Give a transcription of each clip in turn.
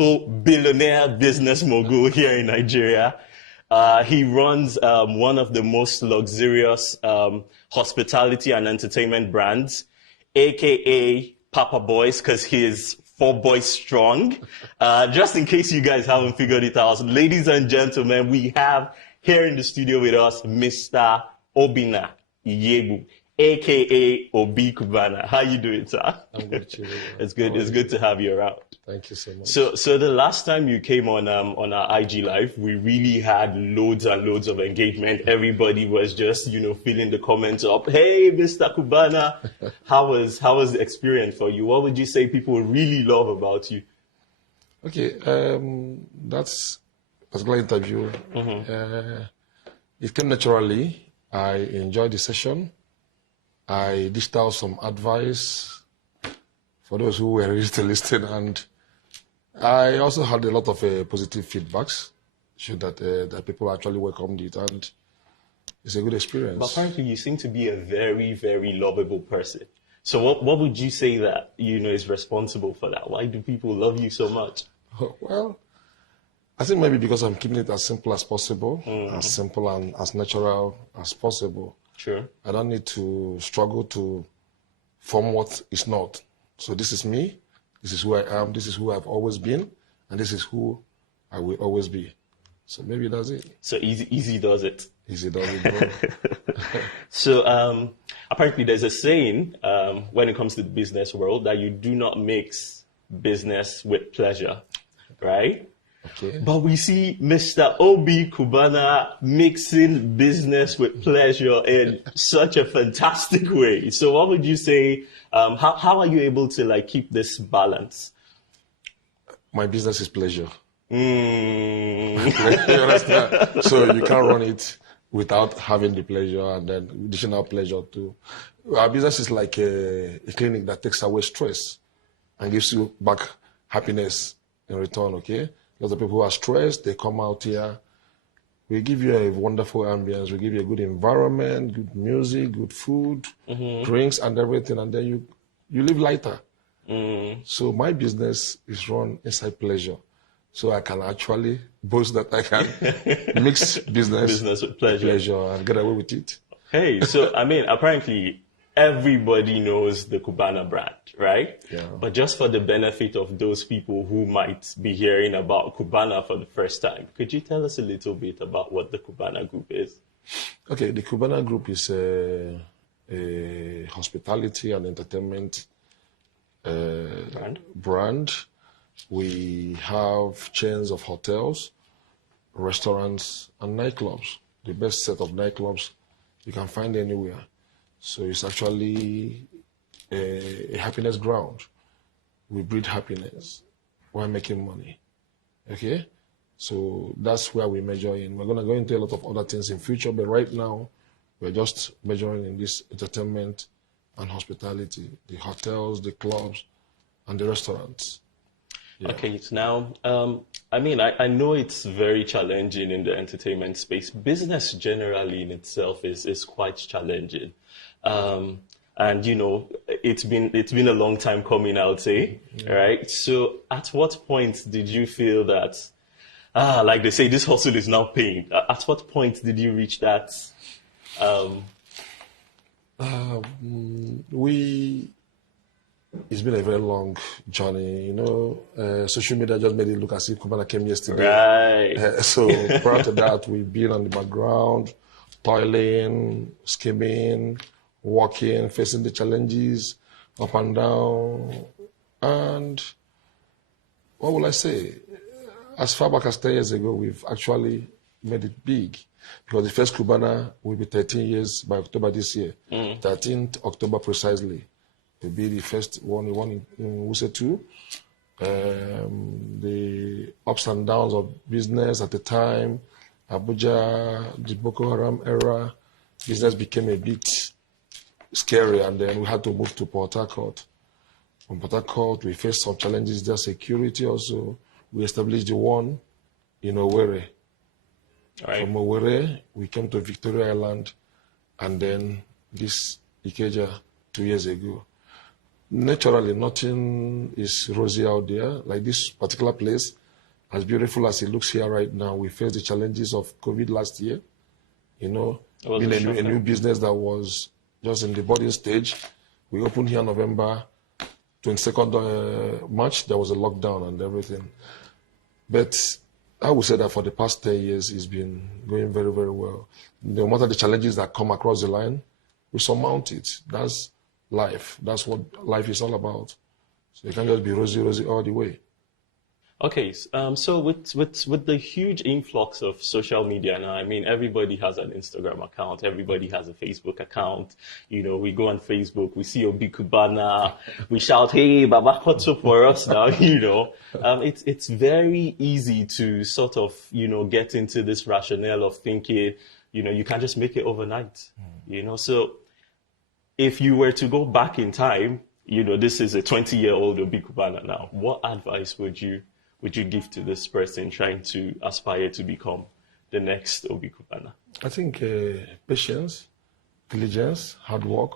successful billionaire business mogul here in Nigeria. He runs one of the most luxurious hospitality and entertainment brands, aka Papa Boys, because he is 4 boys strong. Just in case you guys haven't figured it out, ladies and gentlemen, we have here in the studio with us Mr. Obina Iyebu, aka Obicubana. How you doing, sir? I'm good, too. It's good. It's good to have you around. Thank you so much. So the last time you came on our IG live, we really had loads and loads of engagement. Everybody was just filling the comments up. Hey, Mr. Kubana, how was the experience for you? What would you say people really love about you? Okay, that's a particular interview. It came naturally. I enjoyed the session. I dished out some advice for those who were ready to listen, and I also had a lot of positive feedbacks, showed that people actually welcomed it, and it's a good experience. But apparently, you seem to be a very, very lovable person. So, what would you say that is responsible for that? Why do people love you so much? Well, I think maybe because I'm keeping it as simple as possible, as simple and as natural as possible. Sure. I don't need to struggle to form what is not. So this is me, this is who I am, this is who I've always been, and this is who I will always be. So maybe that's it. So easy does it. Easy does it, bro. So apparently there's a saying when it comes to the business world that you do not mix business with pleasure, right? Okay. But we see Mr. Obicubana mixing business with pleasure in such a fantastic way. So what would you say, how are you able to keep this balance? My business is pleasure. You understand? So you can't run it without having the pleasure and then additional pleasure too. Our business is like a clinic that takes away stress and gives you back happiness in return, okay? Lots of people who are stressed, they come out here. We give you a wonderful ambience. We give you a good environment, good music, good food, drinks, and everything. And then you live lighter. So my business is run inside pleasure. So I can actually boast that I can mix business with pleasure and get away with it. Hey, so apparently everybody knows the Cubana brand, right? Yeah. But just for the benefit of those people who might be hearing about Cubana for the first time, could you tell us a little bit about what the Cubana Group is? Okay, the Cubana Group is a hospitality and entertainment brand. We have chains of hotels, restaurants, and nightclubs. The best set of nightclubs you can find anywhere. So it's actually a happiness ground. We breed happiness while making money. Okay? So that's where we measure in. We're going to go into a lot of other things in future, but right now we're just measuring in this entertainment and hospitality, the hotels, the clubs, and the restaurants. Yeah. Okay, so now, I know it's very challenging in the entertainment space. Business generally in itself is quite challenging. And it's been a long time coming, I would say, right? So at what point did you feel that, like they say, this hustle is now paying? At what point did you reach that? It's been a very long journey, social media just made it look as if Cubana came yesterday. Right. So prior to that, we've been on the background, toiling, scheming, working, facing the challenges, up and down. And what will I say? As far back as 10 years ago, we've actually made it big. Because the first Cubana will be 13 years by October this year. 13th October precisely will be the first one, the one in Wuse 2. The ups and downs of business at the time, Abuja, the Boko Haram era, business became a bit scary, and then we had to move to Port Harcourt. From Port Harcourt, we faced some challenges there, security also. We established the one in Owerri. Right. From Owerri, we came to Victoria Island, and then this Ikeja 2 years ago. Naturally, nothing is rosy out there. Like this particular place, as beautiful as it looks here right now, we faced the challenges of COVID last year. You know, being a new business that was just in the budding stage. We opened here November 22nd March. There was a lockdown and everything. But I would say that for the past 10 years, it's been going very, very well. No matter the challenges that come across the line, we surmount it. That's life. That's what life is all about. So you can't just be rosy, rosy all the way. Okay, so with the huge influx of social media now, I mean, everybody has an Instagram account, everybody has a Facebook account. You know, we go on Facebook, we see Obicubana, we shout, "Hey, Baba, what's up for us now?" You know, it's very easy to sort of, you know, get into this rationale of thinking, you know, you can't just make it overnight. You know, so if you were to go back in time, you know, this is a 20-year-old Obicubana now. What advice would you give to this person trying to aspire to become the next Obicubana? I think patience, diligence, hard work,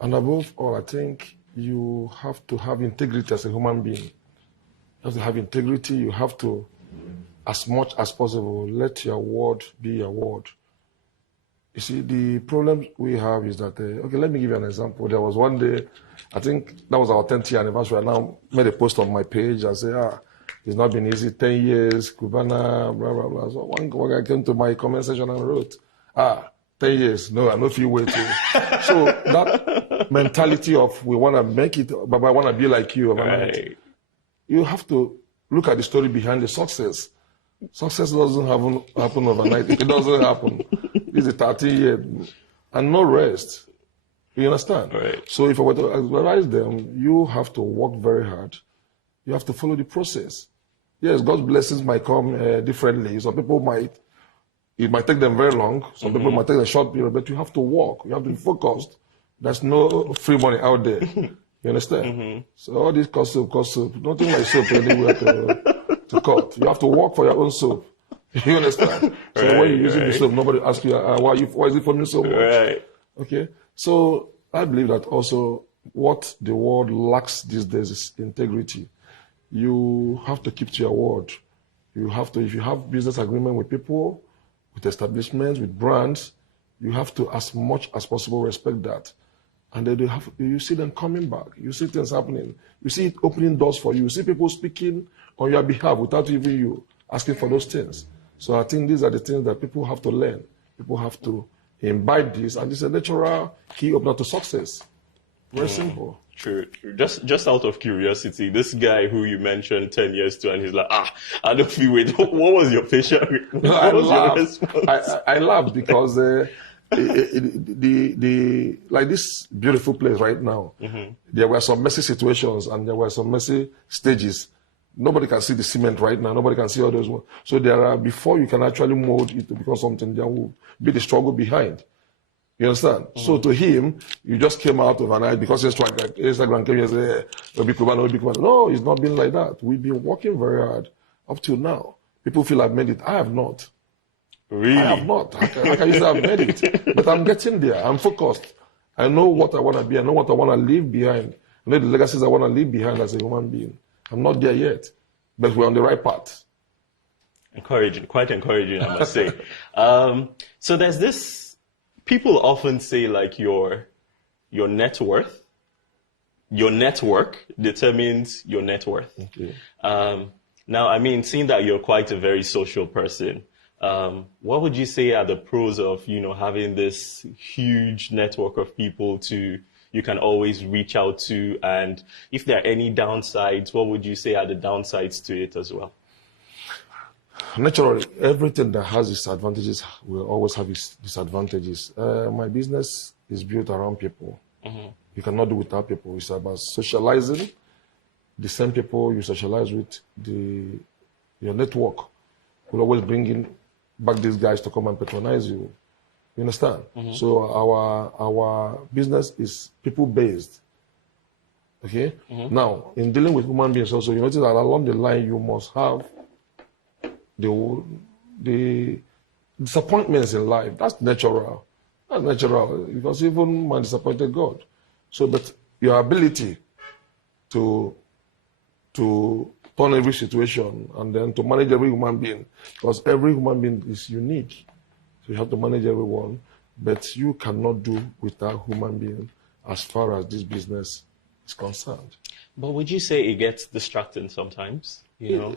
and above all, I think you have to have integrity as a human being. You have to have integrity. You have to, as much as possible, let your word be your word. You see, the problem we have is that, okay, let me give you an example. There was one day, I think that was our 10th year anniversary. I now made a post on my page and say, it's not been easy, 10 years, Cubana, blah, blah, blah. So one guy came to my comment section and wrote, 10 years, no, I know if you wait. So that mentality of we want to make it, but I want to be like you overnight. Right. You have to look at the story behind the success. Success doesn't happen overnight. It doesn't happen. It's a 30-year and no rest. You understand? Right. So if I were to advise them, you have to work very hard. You have to follow the process. Yes, God's blessings might come differently. Some people it might take them very long. Some people might take a short period, but you have to work. You have to be focused. There's no free money out there. You understand? So all this cost soap. Nothing like soap anywhere to cut. You have to work for your own soap. You understand? So when you're using the soap, nobody asks you, why is it for me so much? Right. Okay? So I believe that also what the world lacks these days is integrity. You have to keep to your word. You have to, if you have business agreement with people, with establishments, with brands, you have to, as much as possible, respect that. And then you see them coming back. You see things happening. You see it opening doors for you. You see people speaking on your behalf without even you asking for those things. So I think these are the things that people have to learn. People have to imbibe this, and it's a natural key opener to success. Very simple. True. Just out of curiosity, this guy who you mentioned 10 years to, and he's like, I don't feel it. What was your patient? What was your response? I laughed because like this beautiful place right now, there were some messy situations and there were some messy stages. Nobody can see the cement right now. Nobody can see all those ones. So before you can actually mold it to become something, there will be the struggle behind. You understand? So to him, you just came out overnight because Instagram came and said, Obicubana. No, it's not been like that. We've been working very hard up till now. People feel I've made it. I have not. Really? I have not. How can you say I've made it? But I'm getting there. I'm focused. I know what I want to be. I know what I want to leave behind. I know the legacies I want to leave behind as a human being. I'm not there yet, but we're on the right path. Encouraging, quite encouraging, I must say. So there's this, people often say like your net worth, your network determines your net worth. Okay. Now, I mean, seeing that you're quite a very social person, what would you say are the pros of, having this huge network of people you can always reach out to? And if there are any downsides, what would you say are the downsides to it as well? Naturally, everything that has its advantages will always have its disadvantages. My business is built around people. You cannot do without people. It's about socializing. The same people you socialize with, your network will always bring in back these guys to come and patronize you. You understand? So our business is people-based. Okay? Now, in dealing with human beings also, you notice that along the line you must have the disappointments in life. That's natural. That's natural because even man disappointed God. So, but your ability to turn every situation and then to manage every human being, because every human being is unique. So you have to manage everyone, but you cannot do without human being as far as this business is concerned. But would you say it gets distracting sometimes? You know,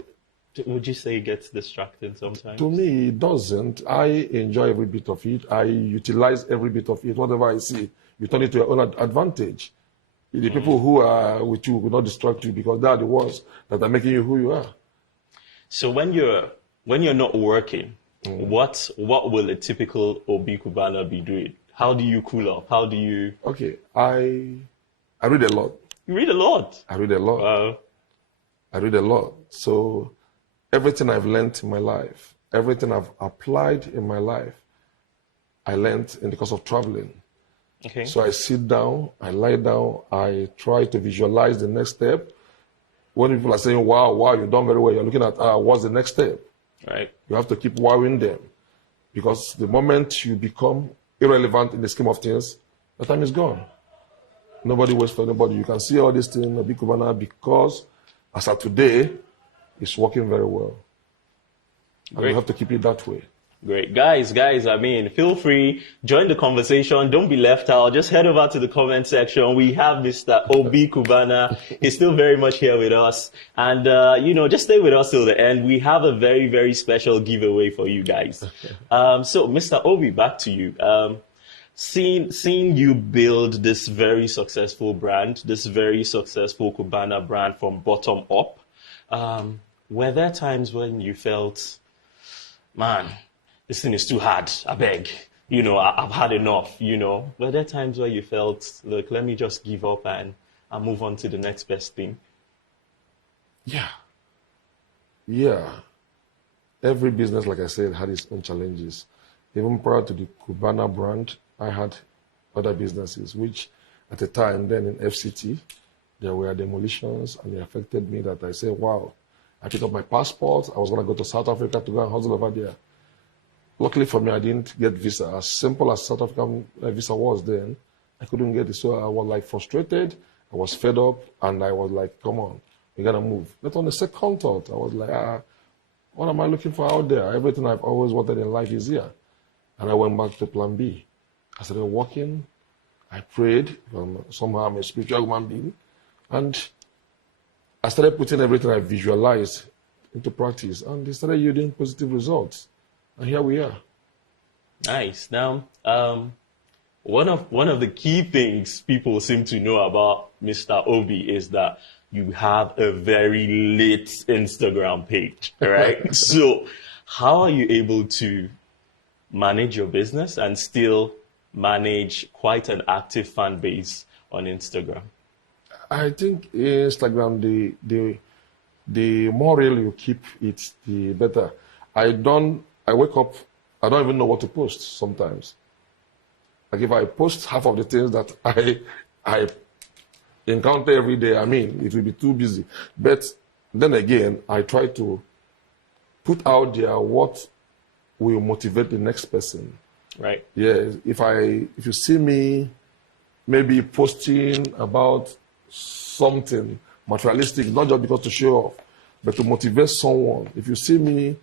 would you say it gets distracting sometimes? To me, it doesn't. I enjoy every bit of it. I utilize every bit of it. Whatever I see, you turn it to your own advantage. The people who are with you will not distract you because they are the ones that are making you who you are. So when you're not working, what will a typical Obicubana be doing? How do you cool off? How do you? Okay, I read a lot. You read a lot. I read a lot. Wow. I read a lot. So everything I've learned in my life, everything I've applied in my life, I learned in the course of traveling. Okay. So I sit down, I lie down, I try to visualize the next step. When people are saying, wow, you've done very well, you're looking at, what's the next step? Right. You have to keep wowing them. Because the moment you become irrelevant in the scheme of things, the time is gone. Nobody waits for anybody. You can see all these things in Obicubana because, as of today, it's working very well. And Great. you have to keep it that way. Great. Guys, I mean, feel free, join the conversation. Don't be left out. Just head over to the comment section. We have Mr. Obicubana. He's still very much here with us. And, just stay with us till the end. We have a very, very special giveaway for you guys. So, Mr. Obi, back to you. Seeing you build this very successful brand, this very successful Cubana brand from bottom up, were there times when you felt, man, this thing is too hard, I beg, I've had enough, Were there times where you felt, look, let me just give up and move on to the next best thing? Yeah. Every business, like I said, had its own challenges. Even prior to the Cubana brand, I had other businesses, which at the time then in FCT, there were demolitions and it affected me that I said, wow, I picked up my passport. I was going to go to South Africa to go and hustle over there. Luckily for me, I didn't get visa. As simple as South African visa was then, I couldn't get it. So I was like frustrated. I was fed up and I was like, come on, we got to move. But on the second thought, I was like, what am I looking for out there? Everything I've always wanted in life is here. And I went back to plan B. I started walking. I prayed. Somehow I'm a spiritual human being. And I started putting everything I visualized into practice. And they started yielding positive results. And here we are. Nice. Now, one of the key things people seem to know about Mr. Obi is that you have a very lit Instagram page, right? So how are you able to manage your business and still manage quite an active fan base on Instagram? I think Instagram, the more real you keep it, the better. I wake up, I don't even know what to post sometimes. Like if I post half of the things that I encounter every day, it will be too busy. But then again, I try to put out there what will motivate the next person. Right. Yeah. If you see me maybe posting about something materialistic, not just because to show off, but to motivate someone. If you see me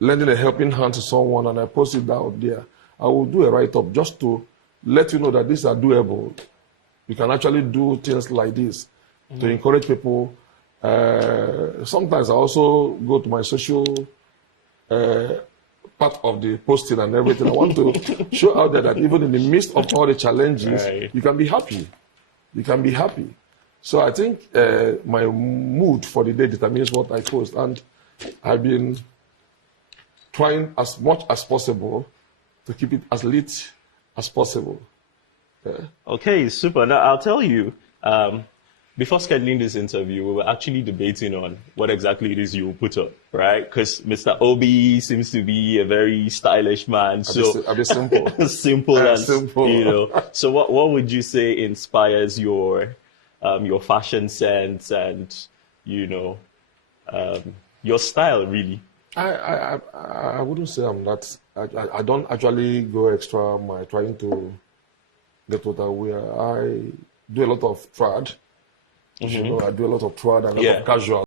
lending a helping hand to someone and I post it out there, I will do a write-up just to let you know that these are doable. You can actually do things like this to encourage people. Sometimes I also go to my social part of the posting and everything. I want to show out there that even in the midst of all the challenges, you can be happy. You can be happy. So I think my mood for the day determines what I post. And I've been trying as much as possible to keep it as lit as possible. Yeah. Okay, super. Now, I'll tell you, before scheduling this interview, we were actually debating on what exactly it is you will put up, right? Because Mr. Obi seems to be a very stylish man. I'll be simple. simple. So what would you say inspires your fashion sense and, your style, really? I wouldn't say I'm that. I don't actually go extra mile trying to get what I wear. do a lot of trad. You know, I do a lot of trad and a lot of casual.